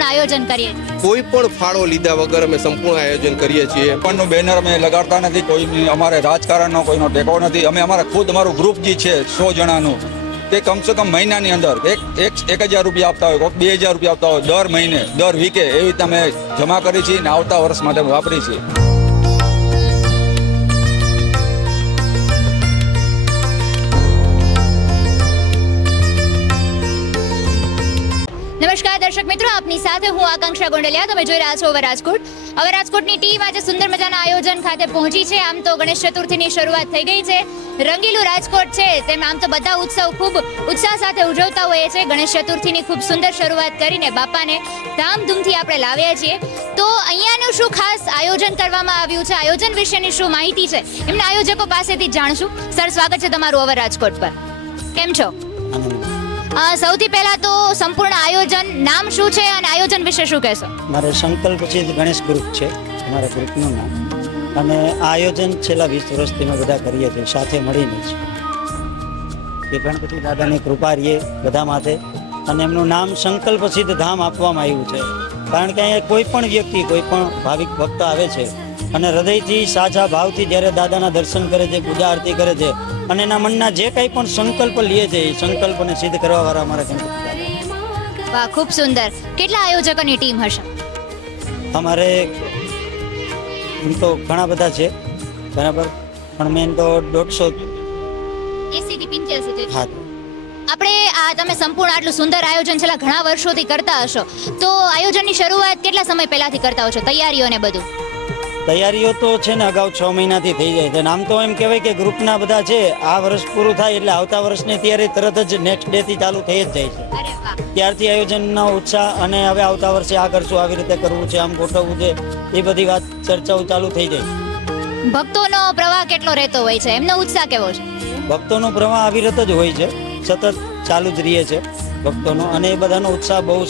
સંપૂર્ણ આયોજન કરીએ છીએ? કોઈ પણ ફાળો લીધા વગર અમે સંપૂર્ણ આયોજન કરીએ છીએ. પણ બેનર અમે લગાડતા નથી, કોઈ અમારે રાજકારણનો કોઈનો ટેકો નથી. અમે અમારા ખુદ અમારું ગ્રુપ જે છે 100 જણાનું, તે કમસે કમ મહિનાની અંદર 1,000 રૂપિયા આપતા હોય, કોઈ 2,000 રૂપિયા આપતા હોય, દર મહિને દર વીકે એવી રીતે અમે જમા કરી છીએ અને આવતા વર્ષ માટે વાપરી છીએ. નમસ્કાર દર્શક મિત્રો, આપની સાથે હું આકાંક્ષા ગોંડલિયા. તમે જોઈ રહ્યા છો હવે રાજકોટ. હવે રાજકોટની ટીમ આજે સુંદર મજાના આયોજન ખાતે પહોંચી છે. આમ તો ગણેશ ચતુર્થીની શરૂઆત થઈ ગઈ છે. રંગીલું રાજકોટ છે, તેમ આમ તો બધા ઉત્સવ ખૂબ ઉત્સાહ સાથે ઉજવતા હોઈએ છે. ગણેશ ચતુર્થીની ખૂબ સુંદર શરૂઆત કરીને બાપાને ધામધૂમથી આપણે લાવ્યા છીએ. તો અહીંયાનું શું ખાસ આયોજન કરવામાં આવ્યું છે, આયોજન વિશેની શું માહિતી છે, એમના આયોજકો પાસેથી જાણશું. સર, સ્વાગત છે તમારું હવે રાજકોટ પર. કેમ છો? સૌથી પહેલા તો સંપૂર્ણ આયોજન નામ શું છે અને આયોજન વિશે શું કહેશો? મારે સંકલ્પ છે ગણેશ ગ્રુપ છે અમારા ગ્રુપનું નામ, અને આ આયોજન છેલ્લા 20 વર્ષથી અમે બધા કરીએ છીએ સાથે મળીને જ. એ ગણપતિ દાદાની કૃપા રહીએ બધા માથે, અને એમનું નામ સંકલ્પ સિદ્ધ ધામ આપવામાં આવ્યું છે. કારણ કે અહીંયા કોઈ પણ વ્યક્તિ, કોઈ પણ ભાવિક ભક્ત આવે છે અને હૃદયથી સાચા ભાવથી જ્યારે દાદાના દર્શન કરે છે, પૂજા આરતી કરે છે અને એના મનના જે કંઈ પણ સંકલ્પ લે છે એ સંકલ્પને સિદ્ધ કરવા વાળા અમારા ગણપતિ દાદા. વાહ, ખૂબ સુંદર. કેટલા આયોજકોની ટીમ હશે? અમારે એમ તો ઘણા બધા છે, બરાબર, પણ મેન તો 150. 80 થી 85. હા, આપણે આ તમે સંપૂર્ણ આટલું સુંદર આયોજન છેલ્લા ઘણા વર્ષોથી કરતા હશો, તો આયોજનની શરૂઆત કેટલા સમય પહેલાથી કરતા હશો, તૈયારીઓ ને બધું? તૈયારીઓ તો છે ને અગાઉ 6 મહિનાથી થઈ જાય છે. આમ તો એમ કહેવાય કે ગ્રુપના બધા છે, આ વર્ષ પૂરું થાય એટલે આવતા વર્ષની તૈયારી તરત જ નેક્સ્ટ ડે થી ચાલુ થઈ જ જાય છે. અરે વાહ. ત્યારથી આયોજનનો ઉત્સાહ, અને હવે આવતા વર્ષે આ કરશું, આવી રીતે કરવું છે, આમ ગોઠવવું છે, એ બધી વાત ચર્ચાઓ ચાલુ થઈ જાય. ભક્તોનો પ્રવાહ કેટલો રહેતો હોય છે, એમનો ઉત્સાહ કેવો છે? ભક્તોનો પ્રવાહ અવિરત જ હોય છે, સતત ચાલુ જ રહે છે ભક્તોનો, અને એ બધાનો ઉત્સાહ બહુ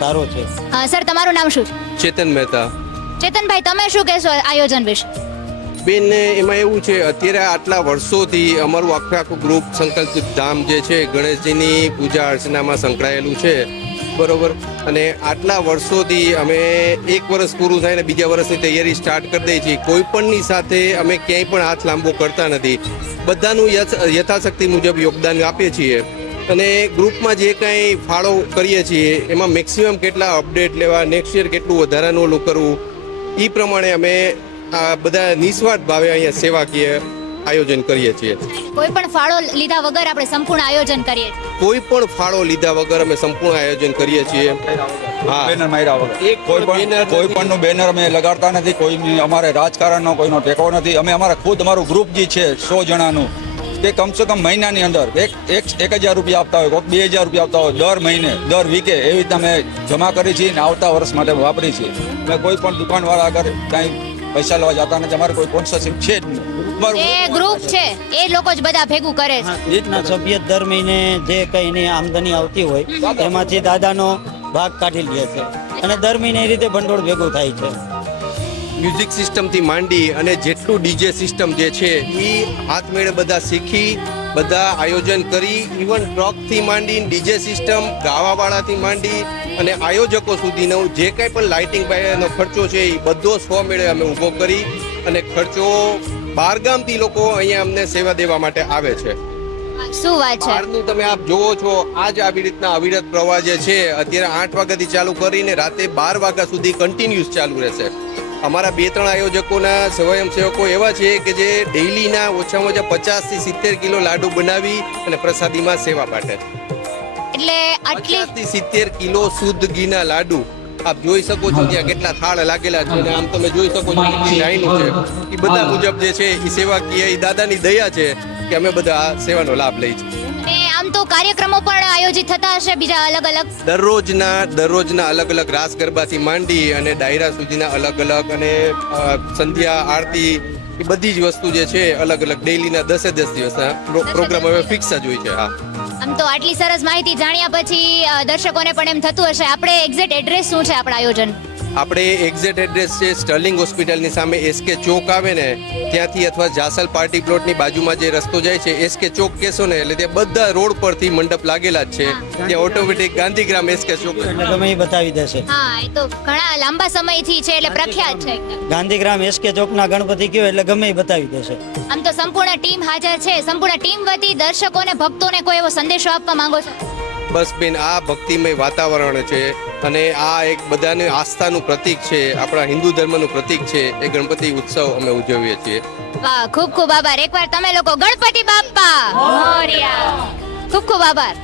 સારો છે. સર, તમારું નામ શું છે? ચેતન મહેતા. ચેતનભાઈ, તમે શું કહેશો આયોજન વિશે? બેન, એમાં એવું છે, અત્યારે આટલા વર્ષોથી અમારું આખું ગ્રુપ સંકલ્પિત ધામ જે છે ગણેશજીની પૂજા અર્ચનામાં સંકળાયેલું છે, બરોબર. અને આટલા વર્ષોથી અમે એક વર્ષ પૂરું થાય ને બીજા વર્ષની તૈયારી સ્ટાર્ટ કરી દઈએ છીએ. કોઈ પણની સાથે અમે ક્યાંય પણ હાથ લાંબો કરતા નથી. બધાનું યથાશક્તિ મુજબ યોગદાન આપીએ છીએ, અને ગ્રુપમાં જે કાંઈ ફાળો કરીએ છીએ એમાં મેક્સિમમ કેટલા અપડેટ લેવા, નેક્સ્ટ યર કેટલું વધારાનું ઓલું કરવું, એ પ્રમાણે અમે આ બધા નિસ્વાર્થ ભાવે અહીંયા સેવાકીય આયોજન કરીએ છીએ. કોઈ પણ ફાળો લીધા વગર આપણે સંપૂર્ણ આયોજન કરીએ છીએ? કોઈ પણ ફાળો લીધા વગર અમે સંપૂર્ણ આયોજન કરીએ છીએ. હા, બેનર માર્યા વગર કોઈ પણનું બેનર અમે લગાડતા નથી, કોઈ અમારે રાજકારણનો કોઈનો ટેકો નથી. અમે અમારા ખુદ અમારું ગ્રુપ જે છે 100 જણાનું, તે કમસે કમ મહિનાની અંદર 1,000 રૂપિયા આપતા હોય, કોઈ 2,000 રૂપિયા આપતા હોય, દર મહિને દર વીકે એવી રીતે અમે જમા કરી છીએ અને આવતા વર્ષ માટે વાપરી છીએ. અમે કોઈ પણ દુકાનવાળા આગળ કાંઈ પૈસા લેવા જતા નથી. અમારે કોઈ સ્પોન્સરશિપ છે જ નહીં. જે ગ્રુપ છે એ લોકો જ બધા ભેગું કરે છે. રીતના સભ્ય દર મહિને જે કંઈ એની આમદની આવતી હોય એમાંથી દાદાનો ભાગ કાઢી લે છે, અને દર મહિને એ રીતે ભંડોળ ભેગું થાય છે. મ્યુઝિક સિસ્ટમથી માંડી અને જેટલું ડીજે સિસ્ટમ જે છે એ હાથમેળે બધા શીખી, બધા આયોજન કરી, ઇવન ટ્રકથી માંડી ડીજે સિસ્ટમ, ગાવાવાળાથી માંડી અને આયોજકો સુધીનો જે કાંઈ પણ લાઇટિંગ નો ખર્ચો છે એ બધો સ્વમેળે અમે ઊભો કરી, અને ખર્ચો બહારગામથી લોકો અહીંયા અમને સેવા દેવા માટે આવે છે. શું વાત છે! બહારનું તમે આપ જોવો છો, આજ આવી રીતના અવિરત પ્રવાહ જે છે અત્યારે 8 વાગ્યાથી ચાલુ કરીને રાતે 12 વાગ્યા સુધી કન્ટિન્યુઅસ ચાલુ રહેશે. અમારા 2-3 આયોજકોના સ્વયંસેવકો એવા છે કે જે ડેઈલીના ઓછામાં ઓછા 50 થી 70 કિલો લાડુ બનાવી અને પ્રસાદીમાં સેવા પાઠે. એટલે આટલી 50 થી 70 કિલો શુદ્ધ ઘીના લાડુ આપ જોઈ શકો છો, ત્યાં કેટલા થાળ લાગેલા છે, અને આમ તમે જોઈ શકો છો કેટલી લાઈનો છે. એ બધા મુજબ જે છે એ સેવાકીય, એ દાદાની દયા છે કે અમે બધા આ સેવાનો લાભ લઈ છીએ. ને આમ તો કાર્યક્રમો પણ આયોજિત થતા હશે બીજા અલગ અલગ? દરરોજના અલગ અલગ રાસ ગરબાથી માંડી અને ડાયરા સુધીના અલગ અલગ, અને સંધ્યા આરતી, એ બધી જ વસ્તુ જે છે અલગ અલગ ડેઈલીના 10 દિવસના પ્રોગ્રામ હવે ફિક્સ જ હોય છે. હા, આમ તો આટલી સરસ માહિતી જાણ્યા પછી દર્શકોને પણ એમ થતું હશે આપણે એક્ઝેક્ટ એડ્રેસ શું છે આપણા આયોજન? આપણે એક્ઝેક્ટ એડ્રેસ છે સ્ટર્લિંગ હોસ્પિટલની સામે એસકે ચોક આવે ને ત્યાંથી અથવા જાસલ પાર્ટી પ્લોટની બાજુમાં જે રસ્તો જાય છે એસકે ચોક કહેશો ને એટલે ત્યાં બધા રોડ પરથી મંડપ લાગેલા જ છે. ત્યાં ઓટોમેટિક ગાંધીગ્રામ એસકે ચોક. એટલે ગમે એ બતાવી દેશે. હા એ તો ઘણા લાંબા સમયથી છે એટલે પ્રખ્યાત છે એકદમ. ગાંધીગ્રામ એસકે ચોકના ગણપતિ કયો એટલે ગમે એ બતાવી દેશે. આમ તો સંપૂર્ણ ટીમ હાજર છે. સંપૂર્ણ ટીમ વતી દર્શકોને ભક્તોને કોઈ એવો સંદેશો આપવા માંગો છો? બસ બેન, આ ભક્તિમય વાતાવરણ છે અને આ એક બધાને આસ્થાનું પ્રતીક છે, આપણા હિન્દુ ધર્મનું પ્રતીક છે. એ ગણપતિ ઉત્સવ અમે ઉજવીએ છીએ. વાહ, ખૂબ ખૂબ આભાર. એકવાર તમે લોકો ગણપતિ બાપ્પા મોરયા. ખૂબ ખૂબ આભાર.